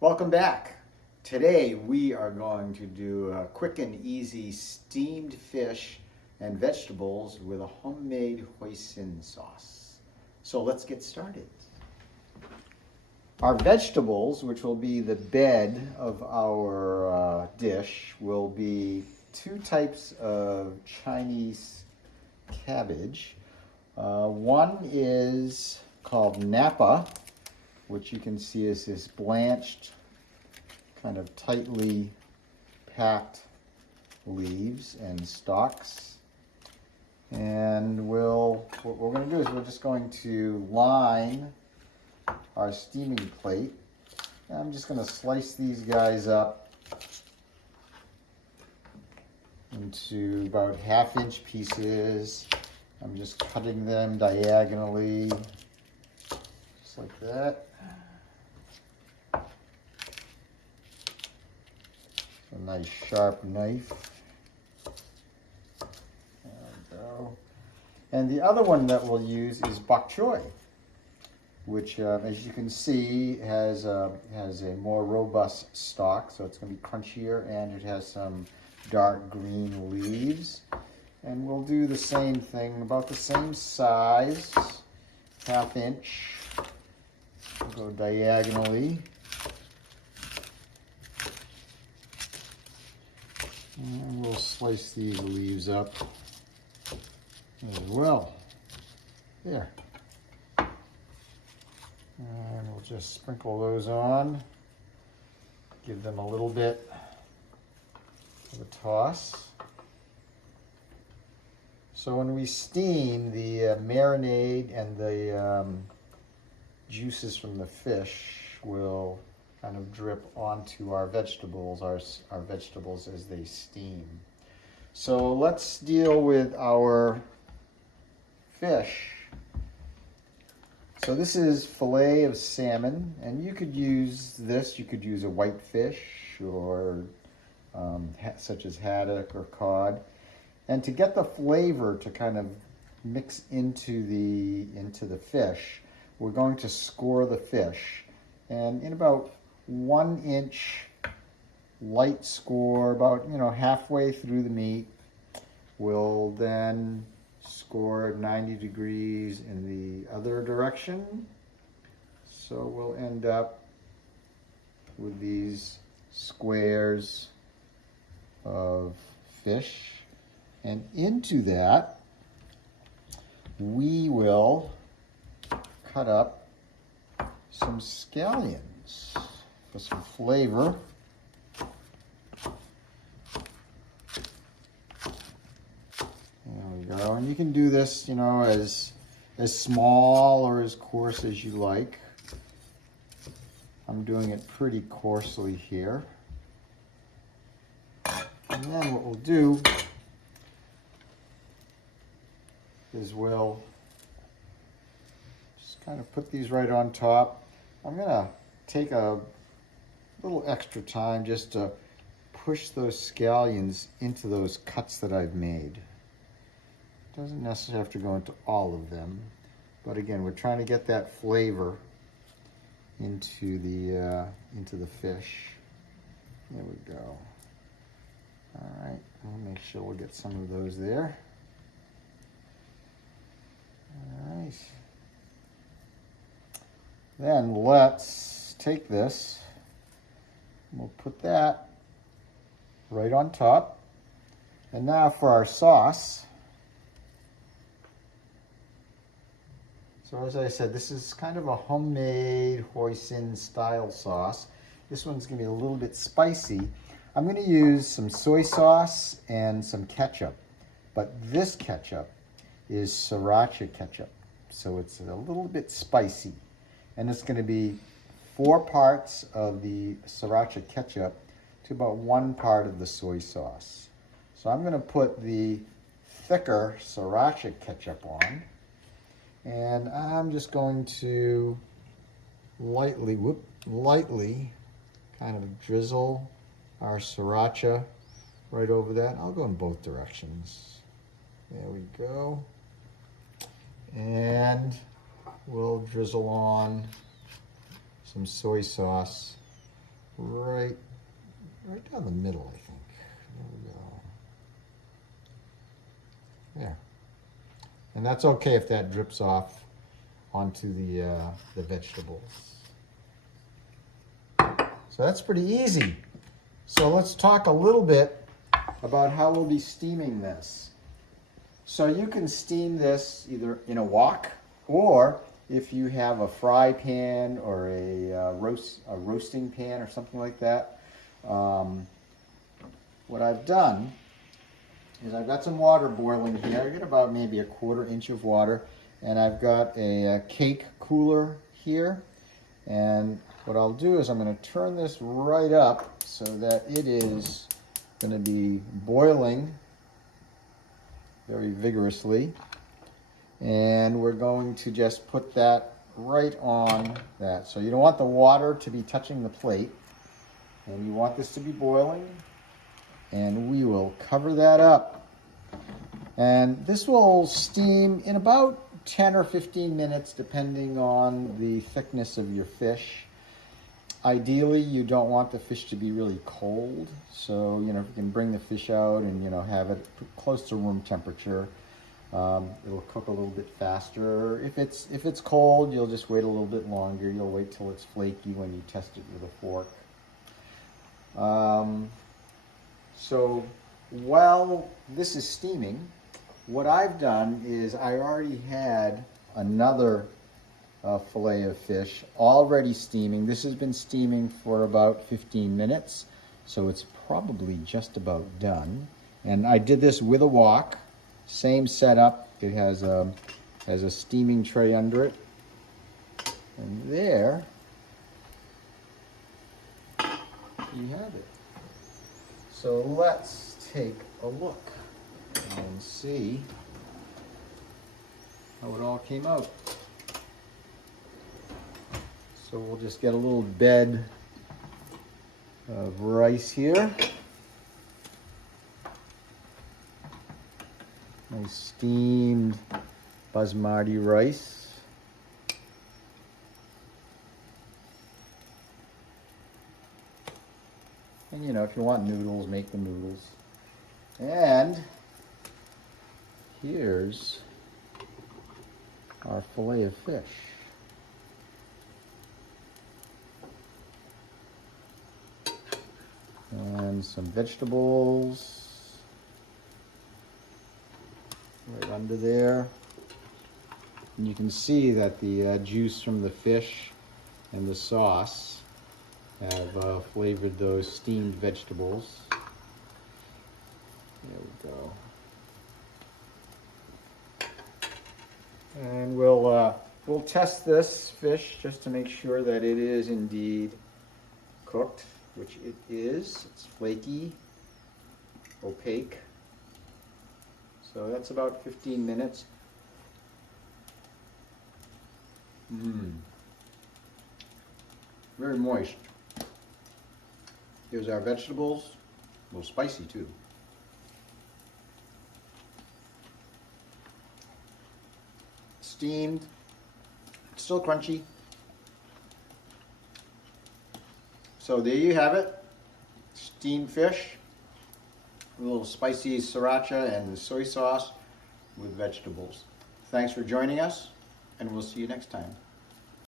Welcome back. Today we are going to do a quick and easy steamed fish and vegetables with a homemade hoisin sauce. So let's get started. Our vegetables, which will be the bed of our dish, will be two types of Chinese cabbage. One is called Napa, which you can see is this blanched, kind of tightly packed leaves and stalks. And what we're going to do is we're just going to line our steaming plate. And I'm just going to slice these guys up into about 1/2-inch pieces. I'm just cutting them diagonally, just like that. A nice sharp knife. There we go. And the other one that we'll use is bok choy, which, as you can see, has a more robust stalk, so it's going to be crunchier, and it has some dark green leaves. And we'll do the same thing, about the same size, 1/2-inch. We'll go diagonally. And we'll slice these leaves up as well. There. And we'll just sprinkle those on. Give them a little bit of a toss. So when we steam, the marinade and the juices from the fish will kind of drip onto our vegetables, our vegetables as they steam. So let's deal with our fish. So this is fillet of salmon, and you could use this. You could use a white fish, or such as haddock or cod. And to get the flavor to kind of mix into the fish, we're going to score the fish, and in about 1-inch light score, about halfway through the meat. We'll then score 90 degrees in the other direction. So we'll end up with these squares of fish, and into that we will cut up some scallions for some flavor. There we go. And you can do this, as small or as coarse as you like. I'm doing it pretty coarsely here. And then what we'll do is we'll just kind of put these right on top. I'm going to take a little extra time just to push those scallions into those cuts that I've made. Doesn't necessarily have to go into all of them, but again, we're trying to get that flavor into the fish. There we go. All right, we'll make sure we'll get some of those there. All right. Then let's take this, and we'll put that right on top. And now for our sauce. So as I said, this is kind of a homemade hoisin style sauce. This one's going to be a little bit spicy. I'm going to use some soy sauce and some ketchup, but this ketchup is sriracha ketchup, so it's a little bit spicy. And it's going to be 4 parts of the sriracha ketchup to about 1 part of the soy sauce. So I'm going to put the thicker sriracha ketchup on, and I'm just going to lightly kind of drizzle our sriracha right over that. I'll go in both directions. There we go. And we'll drizzle on some soy sauce right down the middle, I think. There we go. There. And that's okay if that drips off onto the vegetables. So that's pretty easy. So let's talk a little bit about how we'll be steaming this. So you can steam this either in a wok, or if you have a fry pan or a roasting pan or something like that. What I've done is I've got some water boiling here. I get about maybe a 1/4 inch of water, and I've got a cake cooler here. And what I'll do is I'm going to turn this right up so that it is going to be boiling very vigorously. And we're going to just put that right on that. So you don't want the water to be touching the plate, and you want this to be boiling. And we will cover that up. And this will steam in about 10 or 15 minutes, depending on the thickness of your fish. Ideally, you don't want the fish to be really cold. So, if you can bring the fish out and, have it close to room temperature, it'll cook a little bit faster. If it's cold, you'll just wait a little bit longer. You'll wait till it's flaky when you test it with a fork. So while this is steaming, what I've done is I already had another fillet of fish already steaming. This has been steaming for about 15 minutes, so it's probably just about done. And I did this with a wok, same setup. It has a steaming tray under it. And there you have it. So let's take a look and see how it all came out. So we'll just get a little bed of rice here. Nice steamed basmati rice. And if you want noodles, make the noodles. And here's our fillet of fish. And some vegetables right under there. And you can see that the juice from the fish and the sauce have flavored those steamed vegetables. There we go. And we'll test this fish just to make sure that it is indeed cooked, which it is. It's flaky, opaque. So that's about 15 minutes. Very moist. Here's our vegetables. A little spicy too. Steamed. Still crunchy. So there you have it. Steamed fish. A little spicy sriracha and soy sauce with vegetables. Thanks for joining us, and we'll see you next time.